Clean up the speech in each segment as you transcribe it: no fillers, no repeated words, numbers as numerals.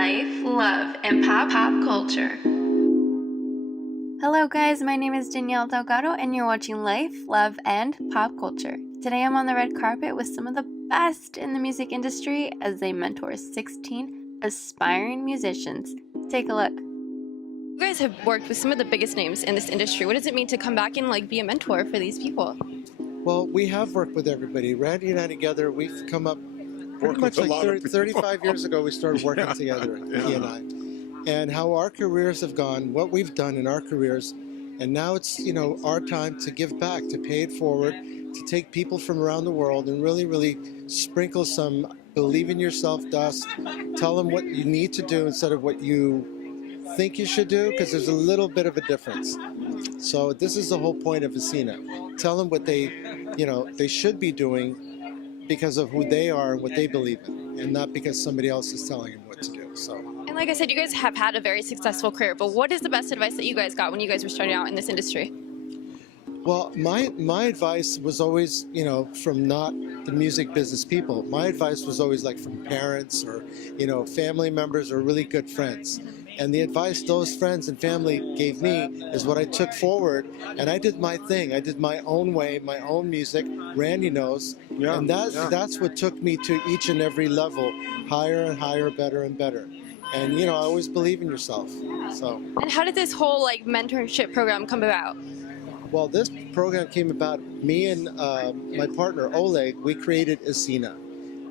life, love, and pop culture. Hello guys, my name is Danielle Delgado and you're watching Life, Love, and Pop Culture. Today I'm on the red carpet with some of the best in the music industry as they mentor 16 aspiring musicians. Take a look. You guys have worked with some of the biggest names in this industry. What does it mean to come back and be a mentor for these people? Well, we have worked with everybody. Randy and I together, we've come up pretty much like 35 years ago we started working together, he and I. And how our careers have gone, what we've done in our careers, and now it's, our time to give back, to pay it forward, to take people from around the world and really sprinkle some believe in yourself dust, tell them what you need to do instead of what you think you should do, because there's a little bit of a difference. So this is the whole point of ISINA. Tell them what they should be doing because of who they are and what they believe in, and not because somebody else is telling them what to do. So. And like I said, you guys have had a very successful career, but what is the best advice that you guys got when you guys were starting out in this industry? Well, my advice was always, from not the music business people. My advice was always like from parents or, family members or really good friends. And the advice those friends and family gave me is what I took forward, and I did my thing. I did my own way, my own music. Randy knows, and that's what took me to each and every level, higher and higher, better and better. And I always believe in yourself. So. And how did this whole mentorship program come about? Well, this program came about. Me and my partner Oleg, we created ISINA.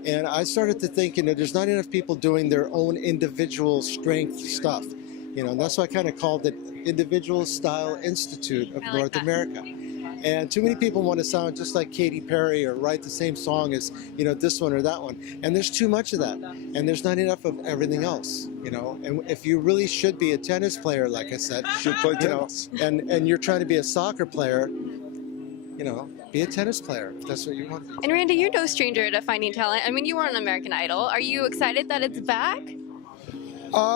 And I started to think, there's not enough people doing their own individual strength stuff. And that's why I kind of called it Individual Style Institute of North America. And too many people want to sound just like Katy Perry or write the same song as, this one or that one. And there's too much of that. And there's not enough of everything else, And if you really should be a tennis player, like I said, should play tennis. And you're trying to be a soccer player, be a tennis player if that's what you want. And Randy, you're no stranger to finding talent. I mean, you were on American Idol. Are you excited that it's back?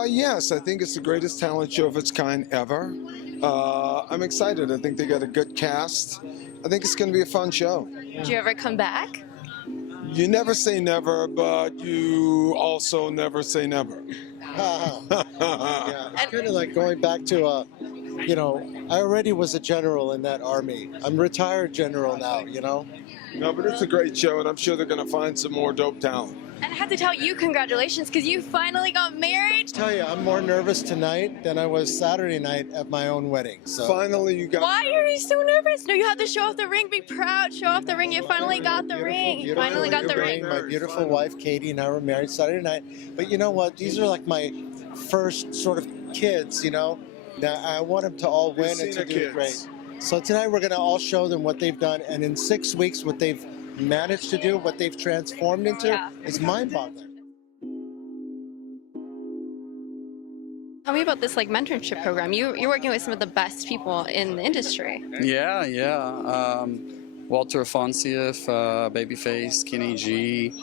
Yes, I think it's the greatest talent show of its kind ever. I'm excited. I think they got a good cast. I think it's going to be a fun show. Did you ever come back? You never say never, but you also never say never. Yeah, it's kind of like going back to I already was a general in that army. I'm retired general now, No, but it's a great show, and I'm sure they're going to find some more dope talent. And I have to tell you, congratulations, because you finally got married. I tell you, I'm more nervous tonight than I was Saturday night at my own wedding. So. Finally, you got. Why are you so nervous? No, you have to show off the ring. Be proud. Show off the ring. You finally got the ring. You finally got the ring. My beautiful wife, Katie, and I were married Saturday night. But you know what? These are like my first sort of kids, Now, I want them to all win and to do great. So tonight we're going to all show them what they've done, and in 6 weeks what they've managed to do, what they've transformed into, is mind-boggling. Tell me about this mentorship program. You're working with some of the best people in the industry. Yeah. Walter Afanasieff, Babyface, Kenny G.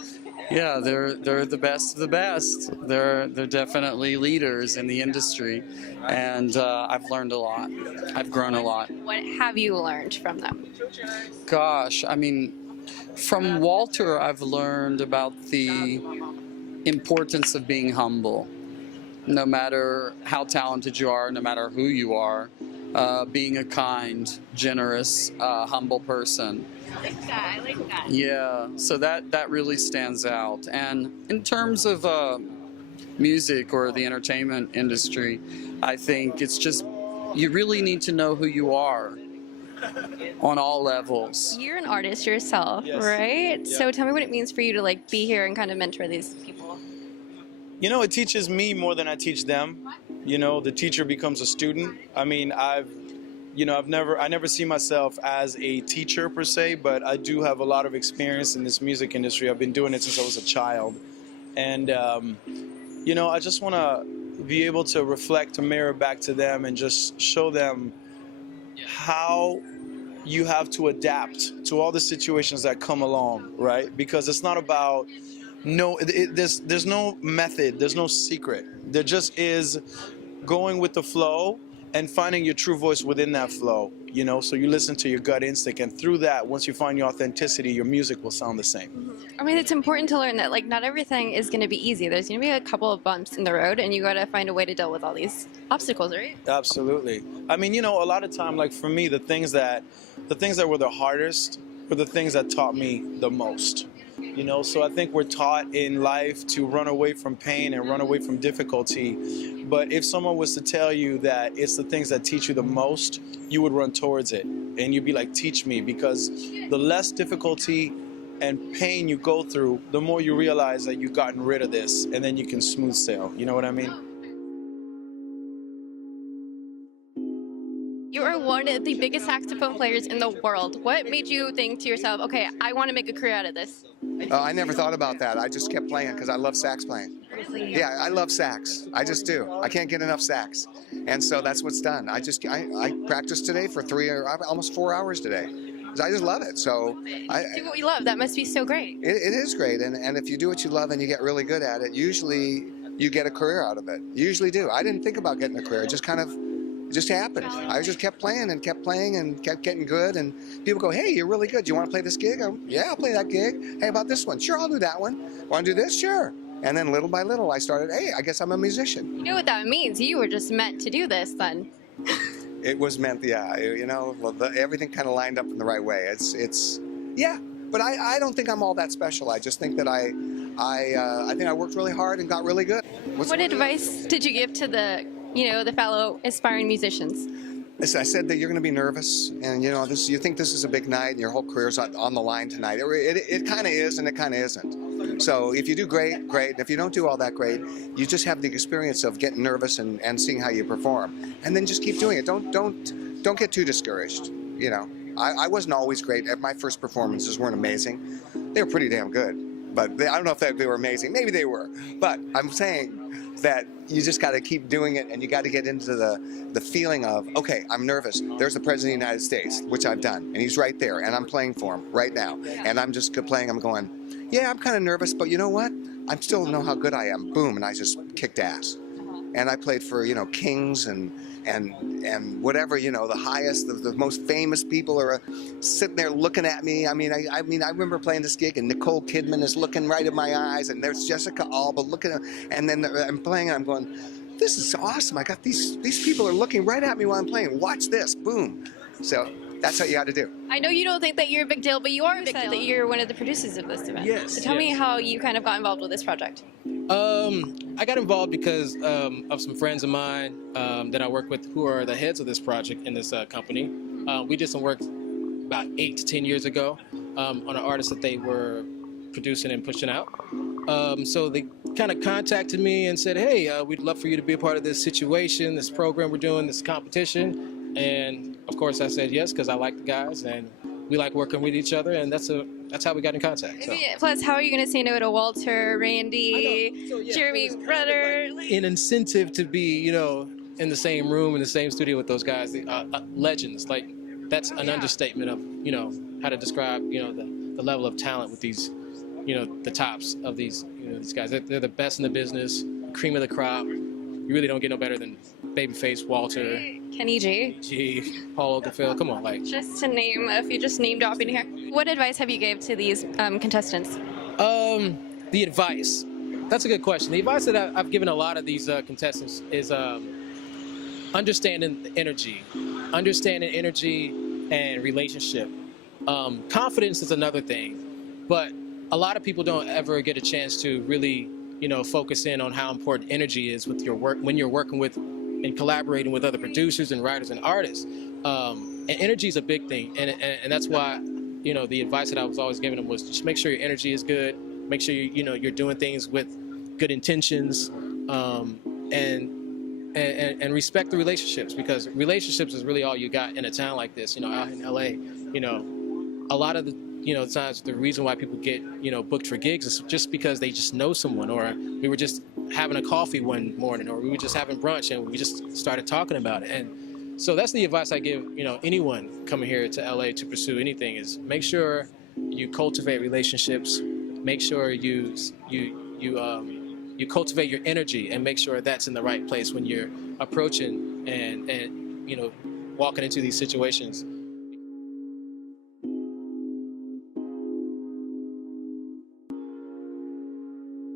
Yeah, they're the best of the best. They're definitely leaders in the industry, and I've learned a lot. I've grown a lot. What have you learned from them? Gosh, I mean, from Walter, I've learned about the importance of being humble. No matter how talented you are, no matter who you are, being a kind, generous, humble person. I like that. Yeah, so that really stands out. And in terms of music or the entertainment industry, I think it's just, you really need to know who you are on all levels. You're an artist yourself, yes. Right? Yeah. So tell me what it means for you to be here and kind of mentor these people. It teaches me more than I teach them. The teacher becomes a student. I mean, I never see myself as a teacher per se, but I do have a lot of experience in this music industry. I've been doing it since I was a child. And, I just want to be able to reflect a mirror back to them and just show them how you have to adapt to all the situations that come along, right? Because it's not about, there's no method, there's no secret. There just is going with the flow and finding your true voice within that flow, you know, so you listen to your gut instinct, and through that, once you find your authenticity, your music will sound the same. I mean, it's important to learn that, like, not everything is going to be easy. There's going to be a couple of bumps in the road, and you got to find a way to deal with all these obstacles, right? Absolutely. I mean, you know, a lot of time, like for me, the things that were the hardest were the things that taught me the most. You know, so I think we're taught in life to run away from pain and run away from difficulty. But if someone was to tell you that it's the things that teach you the most, you would run towards it. And you'd be like, teach me, because the less difficulty and pain you go through, the more you realize that you've gotten rid of this, and then you can smooth sail. You know what I mean? You are one of the biggest saxophone players in the world. What made you think to yourself, okay, I want to make a career out of this? I never thought about that. I just kept playing because I love sax playing. Yeah, I love sax. I just do. I can't get enough sax. And so that's what's done. I practiced today for almost 4 hours today. I just love it. So Do what you love. That must be so great. it is great. And if you do what you love and you get really good at it, usually you get a career out of it. You usually do. I didn't think about getting a career. It just happened. I just kept playing and kept getting good. And people go, hey, you're really good. Do you want to play this gig? Yeah, I'll play that gig. Hey, about this one? Sure, I'll do that one. Want to do this? Sure. And then little by little, I started, hey, I guess I'm a musician. You know what that means? You were just meant to do this then. It was meant, yeah. You know, everything kind of lined up in the right way. Yeah. But I don't think I'm all that special. I just think that I think I worked really hard and got really good. What advice did you give to the fellow aspiring musicians? I said that you're going to be nervous, and you think this is a big night, and your whole career's on the line tonight. It kind of is, and it kind of isn't. So if you do great, great. And if you don't do all that great, you just have the experience of getting nervous and seeing how you perform, and then just keep doing it. Don't get too discouraged. You know, I wasn't always great. My first performances weren't amazing. They were pretty damn good, but I don't know if they were amazing. Maybe they were, but I'm saying that you just got to keep doing it, and you got to get into the feeling of, okay, I'm nervous. There's the President of the United States, which I've done, and he's right there, and I'm playing for him right now. And I'm just playing, I'm going, yeah, I'm kind of nervous, but you know what? I still know how good I am. Boom, and I just kicked ass. And I played for, kings and whatever, the highest, the most famous people are sitting there looking at me. I mean, I remember playing this gig, and Nicole Kidman is looking right in my eyes, and there's Jessica Alba looking at, and then I'm playing, and I'm going, this is awesome. I got these people are looking right at me while I'm playing. Watch this, boom. So that's what you got to do. I know you don't think that you're a big deal, but you are a big deal. That you're one of the producers of this event. Yes. So tell me how you kind of got involved with this project. I got involved because of some friends of mine that I work with who are the heads of this project in this company. We did some work about 8 to 10 years ago on an artist that they were producing and pushing out. So they kind of contacted me and said, hey, we'd love for you to be a part of this situation, this program we're doing, this competition. And of course I said yes, because I like the guys and we like working with each other, and that's how we got in contact. So. Plus, how are you going to say no to Walter, Randy, Jeremy Brother? An incentive to be, in the same room, in the same studio with those guys, legends. Like, that's an understatement of, how to describe, the level of talent with these, the tops of these, these guys. They're the best in the business, cream of the crop. You really don't get no better than Babyface, Walter, Kenny G, Paul Oakenfold. Come on, like. Just to name a few, just name dropping here. What advice have you gave to these contestants? The advice. That's a good question. The advice that I've given a lot of these contestants is understanding energy and relationship. Confidence is another thing, but a lot of people don't ever get a chance to really, focus in on how important energy is with your work when you're working with and collaborating with other producers and writers and artists. And energy is a big thing, and that's why, the advice that I was always giving them was just make sure your energy is good, make sure you're doing things with good intentions, and respect the relationships, because relationships is really all you got in a town like this. Out in LA, a lot of the times the reason why people get booked for gigs is just because they just know someone, or we were just having a coffee one morning, or we were just having brunch and we just started talking about it. And so that's the advice I give anyone coming here to LA to pursue anything, is make sure you cultivate relationships, make sure you cultivate your energy, and make sure that's in the right place when you're approaching and walking into these situations.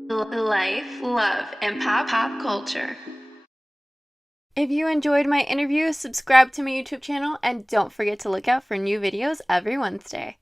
Life, love, and pop culture. If you enjoyed my interview, subscribe to my YouTube channel and don't forget to look out for new videos every Wednesday.